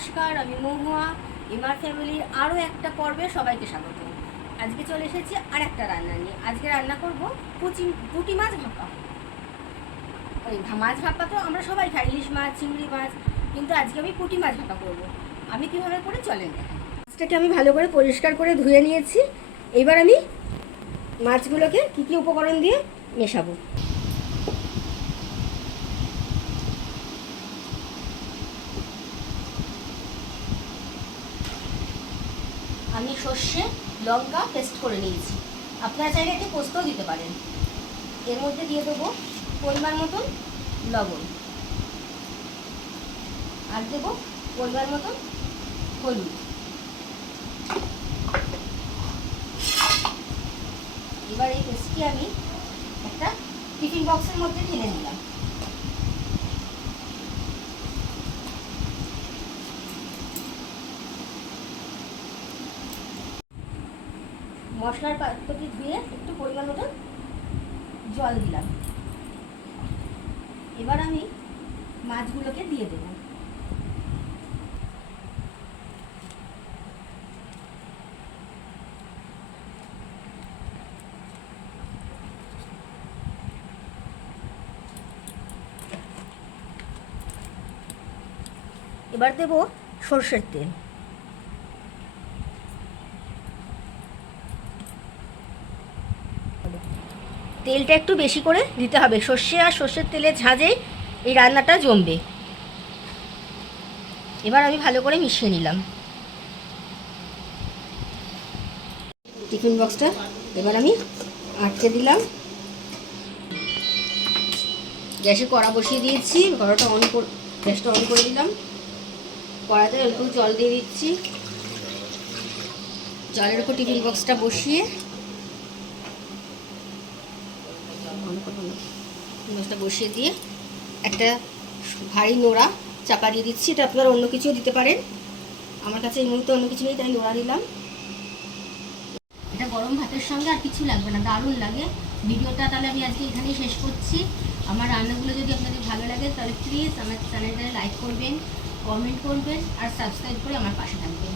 নমস্কার, আমি মহুয়া। এমআর ফ্যামিলির আরও একটা পর্বে সবাইকে স্বাগত। আজকে চলে এসেছি আর একটা রান্না নিয়ে। আজকে রান্না করব পুঁটি মাছ ভাপা। ওই মাছ ভাপা তো আমরা সবাই খাই, ইলিশ মাছ, চিংড়ি মাছ, কিন্তু আজকে আমি পুঁটি মাছ ভাপা করব। আমি কীভাবে করে চলেন দেখেন। মাছটাকে আমি ভালো করে পরিষ্কার করে ধুয়ে নিয়েছি। এবার আমি মাছগুলোকে কী কী উপকরণ দিয়ে মেশাবো। আমি সর্ষে লঙ্কা পেস্ট করে নিয়েছি, আপনারা চাইলে এতে পোস্তও দিতে পারেন। এর মধ্যে দিয়ে দেবো পরিমাণ মতন লবণ, আর দেবো পরিমাণ মতন হলুদ। এবার এই পেস্টটি আমি একটা টিফিন বক্সের মধ্যে ঢেলে নিলাম। মশলার পাত্রটি ধুয়ে একটু পরিমাণ মতো জল দিলাম। এবার আমি মাছগুলোকে দিয়ে দেব। এবার দেব সরষের তেল। তেলটা একটু বেশি করে দিতে হবে, সর্ষে আর সর্ষের তেলের ঝাঁজে এই রান্নাটা জমবে। এবার আমি ভালো করে মিশিয়ে নিলাম টিফিন বক্সটা। এবার আমি আটকে দিলাম। গ্যাসে কড়া বসিয়ে দিয়েছি, গ্যাসটা অন করে দিলাম। কড়াতে অল্প জল দিয়ে দিচ্ছি। জলের উপর টিফিন বক্সটা বসিয়ে দিয়ে একটা ভারী নোড়া চাপা দিয়ে দিচ্ছি। এটা আপনারা অন্য কিছুও দিতে পারেন, আমার কাছে এই মুহূর্তে অন্য কিছু নেই, তাই নোড়া দিলাম। এটা গরম ভাতের সঙ্গে আর কিছু লাগবে না, দারুণ লাগে। ভিডিওটা তাহলে আমি আজকে এখানেই শেষ করছি। আমার রান্নাগুলো যদি আপনাদের ভালো লাগে তাহলে প্লিজ আমার চ্যানেলটা লাইক করবেন, কমেন্ট করবেন আর সাবস্ক্রাইব করে আমার পাশে থাকবেন।